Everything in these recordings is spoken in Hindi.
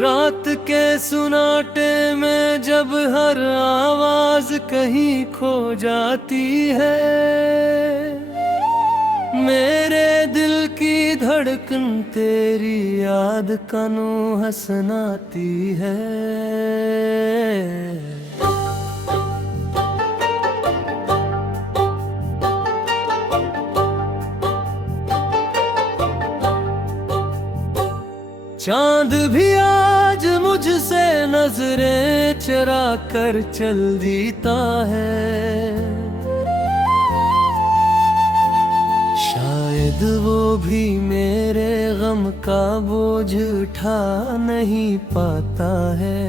रात के सुनाटे में जब हर आवाज कहीं खो जाती है, मेरे दिल की धड़कन तेरी याद कानों हंसनाती है। चांद भी आज मुझसे नजरें चुरा कर चल जीता है, शायद वो भी मेरे गम का बोझ उठा नहीं पाता है।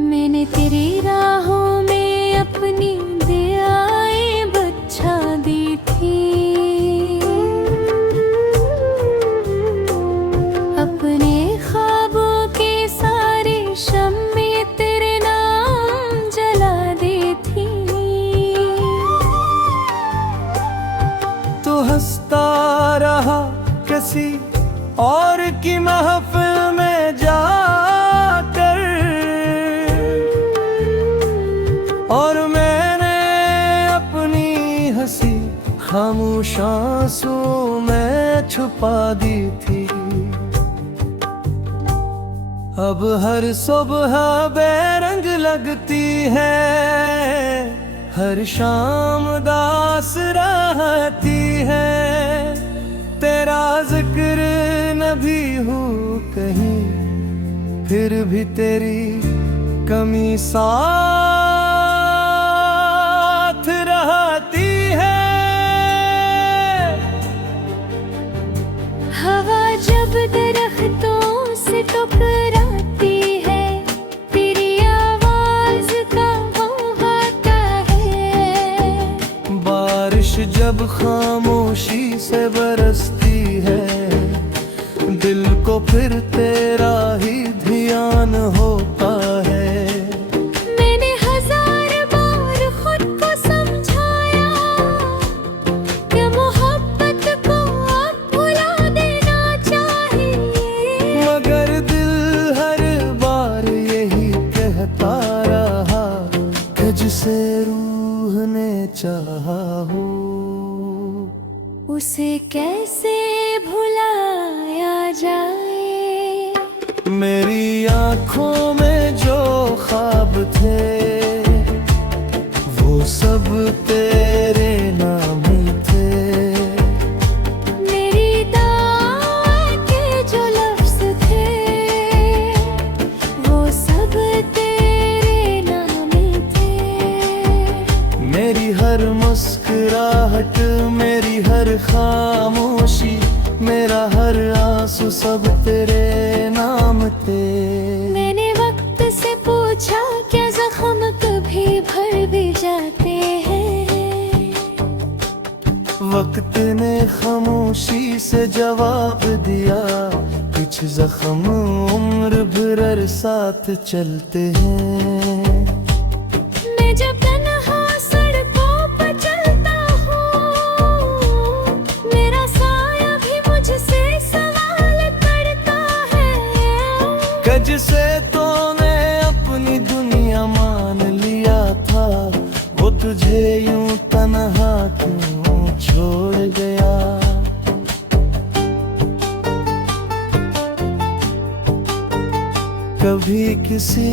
मैंने तेरी राहों में अपनी दुआएं बचा दी थी, अपने ख्वाबों के सारे शम्मे तेरे नाम जला दी थी। तो हंसता रहा किसी और की महफिल में जाकर, और मैंने अपनी हंसी खामोश आंसुओं में छुपा दी थी। अब हर सुबह बेरंग लगती है, हर शाम दास रहती है। तेरा जिक्र न भी हो कहीं, फिर भी तेरी कमी साथ रहती है। हवा जब दरख्तों से टकराती है, तेरी आवाज का गम आता है। बारिश जब खामोशी से बरसती है, दिल को फिर तेरा ही ध्यान होता है। मैंने हजार बार खुद को समझाया कि मोहब्बत को अब भुला देना चाहिए, मगर दिल हर बार यही कहता रहा कि जिसे रूह ने चाहा हो, उसे कैसे भुलाया जाए। मेरी आँखों में जो ख्वाब थे, वो सब तेरे नाम थे। मेरी दाएं के जो लफ्ज थे, वो सब तेरे नाम थे। मेरी हर मुस्कुराहट, मेरी हर खामोशी, मेरा हर आंसू सब तेरे नाम थे। मैंने वक्त से पूछा क्या जख्म कभी भर भी जाते हैं, वक्त ने खामोशी से जवाब दिया, कुछ जख्म उम्र भर साथ चलते हैं। मैं जब तन्हा सड़कों पर चलता हूँ, मेरा साया भी मुझसे सवाल करता है। कज से तूने अपनी दुनिया मान लिया था, वो तुझे यूं तन्हा क्यों छोड़ गया। कभी किसी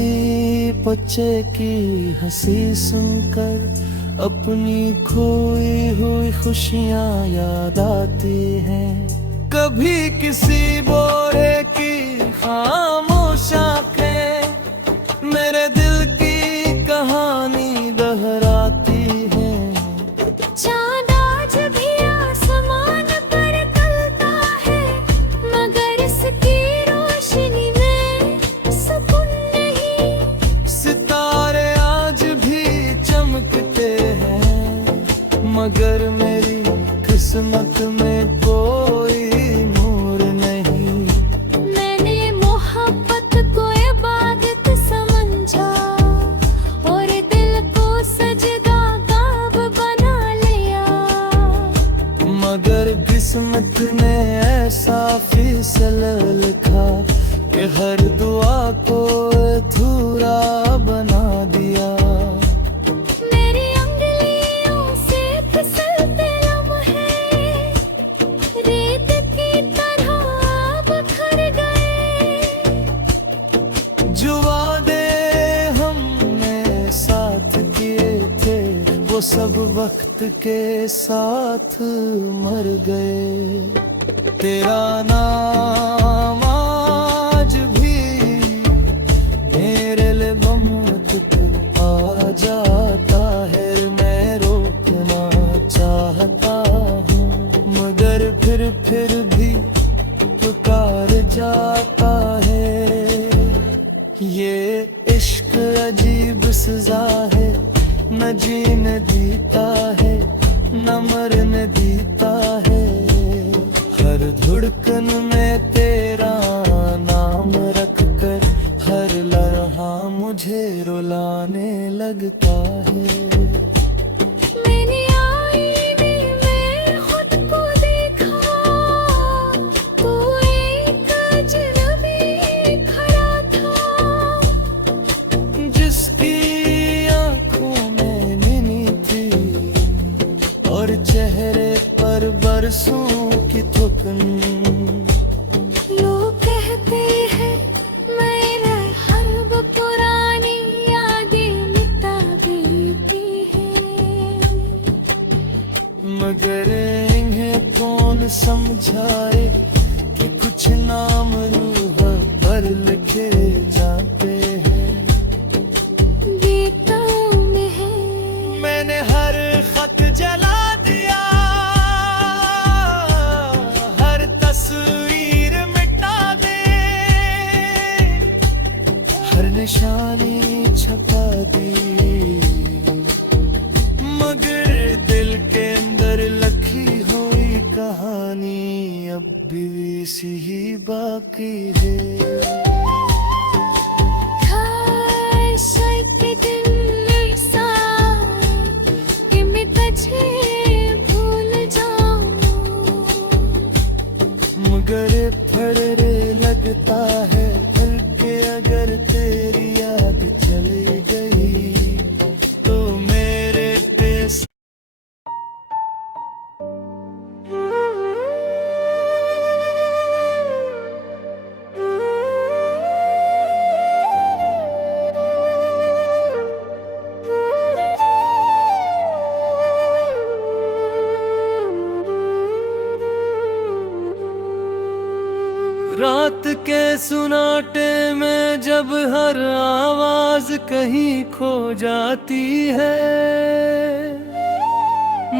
बच्चे की हंसी सुनकर अपनी खोई हुई खुशियाँ याद आती हैं। कभी किसी बोरे की खामोश आंखें मेरे दिल की कहानी दोहराती हैं। चाँद आज भी आसमान पर निकलता है, मगर इसकी रोशनी में सुकून नहीं। सितारे आज भी चमकते हैं, मगर मेरी किस्मत में कोई नूर नहीं। मैंने मोहब्बत को इबादत समझा और दिल को सजदा गाब बना लिया, मगर किस्मत ने ऐसा फैसला सब वक्त के साथ मर गए। तेरा नाम आज भी मेरे लिबास पे आ जाता है। मैं रोकना चाहता हूँ मगर फिर भी पुकार जाता है। ये इश्क अजीब सजा है, न जीने देता है न मरने देता है। हर धड़कन में तेरा नाम रख कर हर लम्हा मुझे रुलाने लगता है। मैंने आईने में खुद को देखा, तो एक अजनबी खड़ा था, जिसकी आंखों में नीनी थी और चेहरे पर बरसों की थुकन। लोग कहते हैं मेरा हर वो पुरानी यादें मिटा देती है, मगर इन्हें कौन समझाए कि कुछ नाम रूह पर लिखे जाते हैं। गीतों में है। मैंने हर खत जला दिया, हर तस्वीर मिटा दे, हर निशानी छपा दी, मगर दिल के अंदर लिखी हुई कहानी अब भी सी ही बाकी है। खास के दिन ऐसा कि मैं तुझे भूल जाऊं, मगर फड़रे लगता है दिल के अगर तेरी याद चली गई तो मेरे पे। रात के सुनाटे में जब हर आवाज कहीं खो जाती है,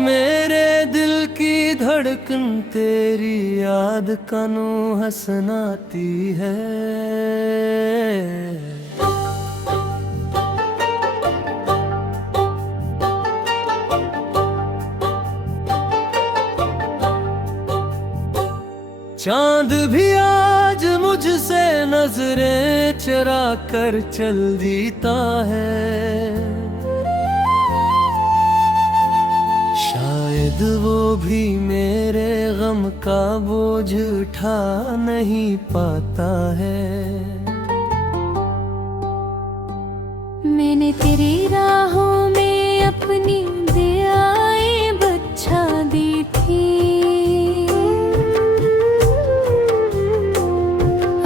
मेरे दिल की धड़कन तेरी याद कानों हंसनाती है। चांद भी आज मुझसे नजरें चरा कर चल देता है, शायद वो भी मेरे गम का बोझ उठा नहीं पाता है। मैंने तेरी राहों में अपनी दयाएं बचा दी थी,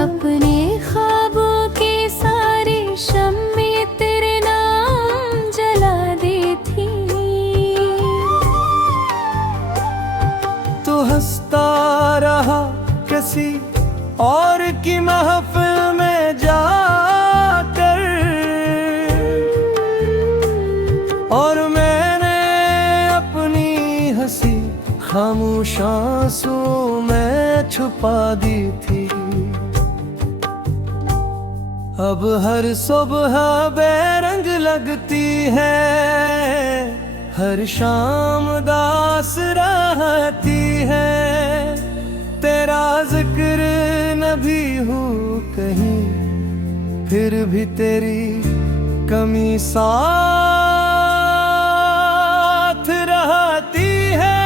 अपने ख्वाबों के सारे शम्मे तेरे नाम जला दी थी। तो हंसता रहा किसी और की महफिल में जाकर, और मैंने अपनी हंसी खामोश आंसुओं में छुपा दी थी। अब हर सुबह बेरंग लगती है, हर शाम दास रहती है। तेरा जिक्र न भी हो कहीं, फिर भी तेरी कमी साथ रहती है।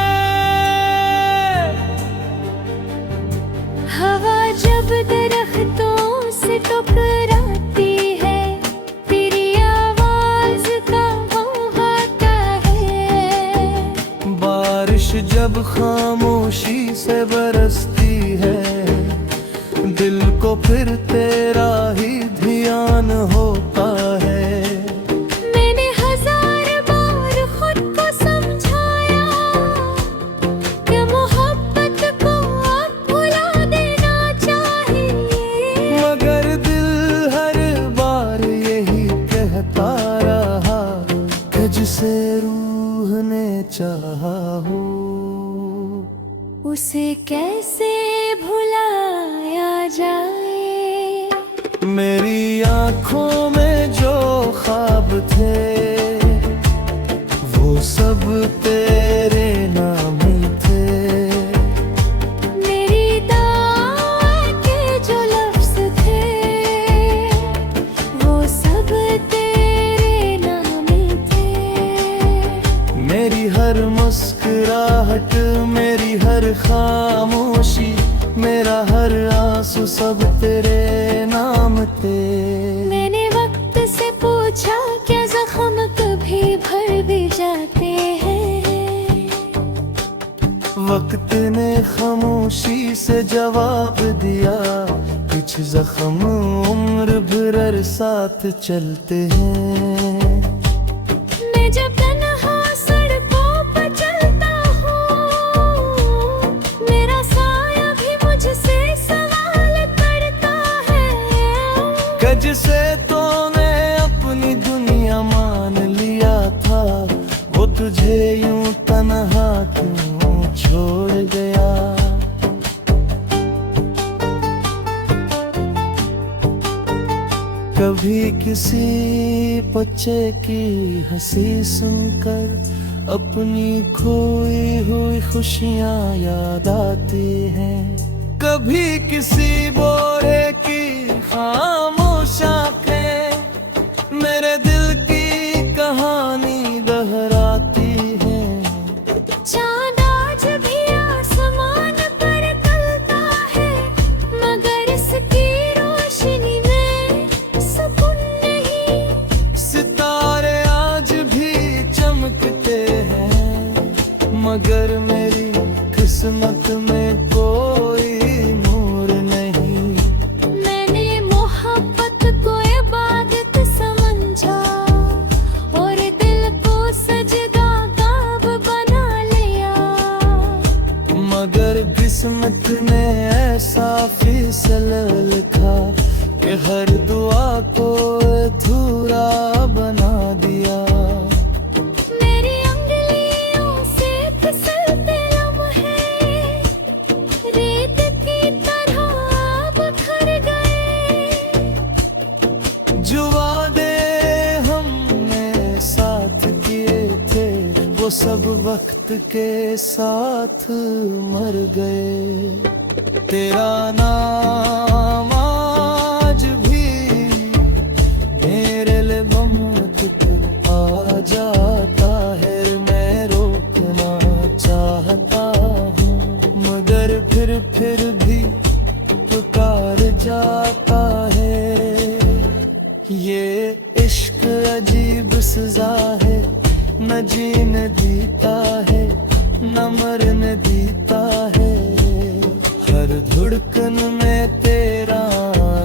हवा जब दरख्तों से टकराती है, तेरी आवाज का होता है। बारिश जब खामोशी से बरसती है, दिल को फिर तेरा ही ध्यान होता है। मैंने हजार बार खुद को तूने चाहा हो। उसे कैसे भुलाया जाए। मेरी आंखों में जो ख्वाब थे वो सब तेरे नाम थे। मेरी दुआ के जो लफ्ज थे वो सब तेरे नाम थे। मेरी हर मुस्कुराहट, मेरी हर खामोशी, मेरा हर आंसू सब तेरे नाम थे। मैंने वक्त से पूछा क्या जख्म कभी भर भी जाते हैं। वक्त ने खामोशी से जवाब दिया, कुछ जख्म उम्र भर साथ चलते हैं। मैं जब तन्हा सड़कों पर चलता हूँ, मेरा साया भी मुझसे सवाल करता है। कज से तूने अपनी दुनिया मान लिया था, वो तुझे यूं तन्हा क्यों छोड़ गया। कभी किसी बच्चे की हंसी सुनकर अपनी खोई हुई खुशियां याद आती हैं। कभी किसी बोरे की खामोश आंखें मेरे दिल की कहानी दोहराती हैं। चांद आज भी आसमान पर तलता है, मगर इसकी रोशनी में सुकून नहीं। सितारे आज भी चमकते हैं, मगर मेरी किस्मत में कोई नूर नहीं। मैंने मोहब्बत को इबादत समझा और दिल को सजदा गाब बना लिया। मगर किस्मत ने ऐसा फैसला लिखा कि हर दुआ को अधूरा बना दिया। मेरी उंगलियों से फिसलते लम्हे रेत की तरह अब भर गए। जो वादे हमने साथ किए थे वो सब वक्त के साथ मर गए। तेरा नाम आज भी मेरे लिबास पर आ जाता है। मैं रोकना चाहता हूँ मगर फिर भी पुकार जाता है। ये इश्क अजीब सजा है, न जीने देता है न मरने देता है। हर धड़कन में तेरा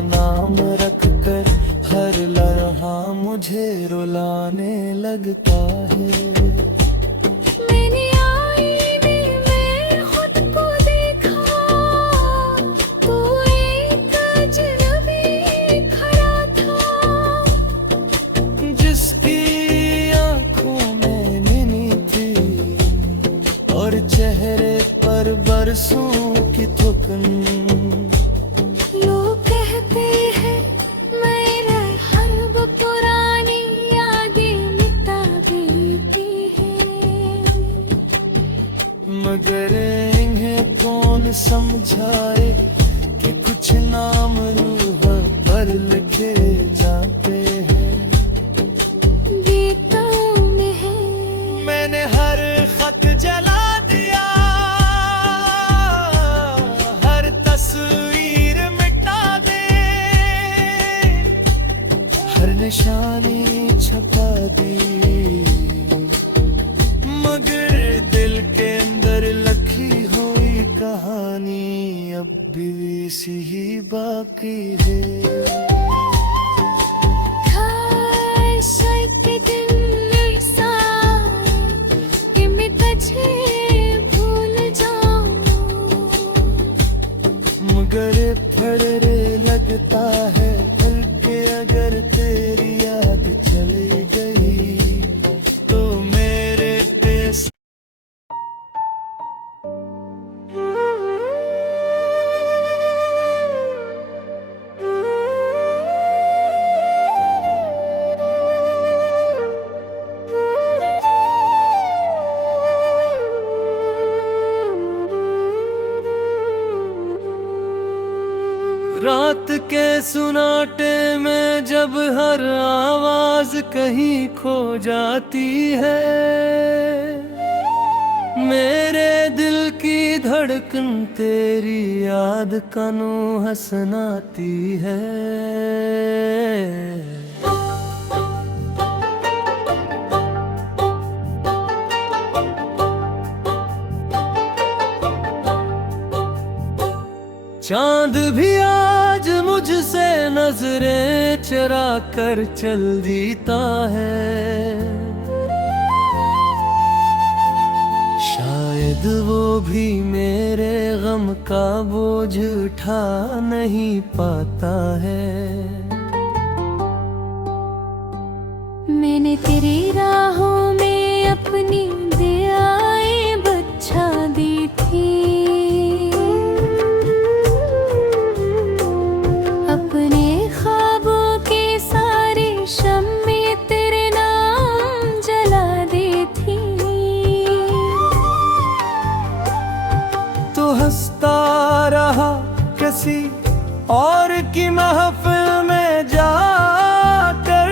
नाम रख कर हर लम्हा मुझे रुलाने लगता है। मैंने आईने में खुद को देखा, तो एक अजनबी खड़ा था। जिसकी आंखों में नीनी थी और चेहरे पर बरसों की थुकन। लोग कहते हैं मेरा हर वो पुरानी यादें मिटा देती है। मगर इन्हें कौन समझाए कि कुछ नाम रूह पर लिखे जाते हैं। गीतों में है मैंने हर खत जला दिया, हर तस्वीर मिटा दे, हर निशानी छपा दी। मगर दिल के अंदर लिखी हुई कहानी अब भी सी ही बाकी है। खास एक दिन ऐसा कि मैं तुझे भूल जाऊं। मगर फड़रे लगता है दिल के अगर तेरी याद चली गई तो मेरे पे रात के सुनाटे में जब हर आवाज कहीं खो जाती है, मेरे दिल की धड़कन तेरी याद कानों हंसनाती है। चांद भी आज मुझसे नजरें चुरा कर चल जीता है, शायद वो भी मेरे गम का बोझ उठा नहीं पाता है। मैंने तेरी राहों में अपनी दुआएं बचा दी थी, अपने ख्वाबों के सारे शम्मे तेरे नाम जला दी थी। तो हंसता रहा किसी और की महफिल में जाकर,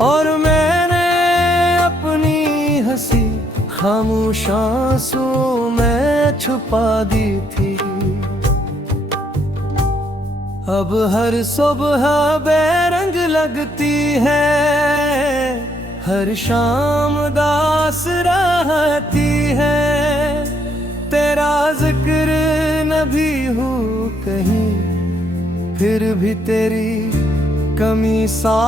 और मैंने अपनी हंसी खामोश आंसुओं में छुपा दी थी। अब हर सुबह बेरंग लगती है, हर शाम दास रहती है। तेरा जिक्र न भी हो कहीं, फिर भी तेरी कमी सा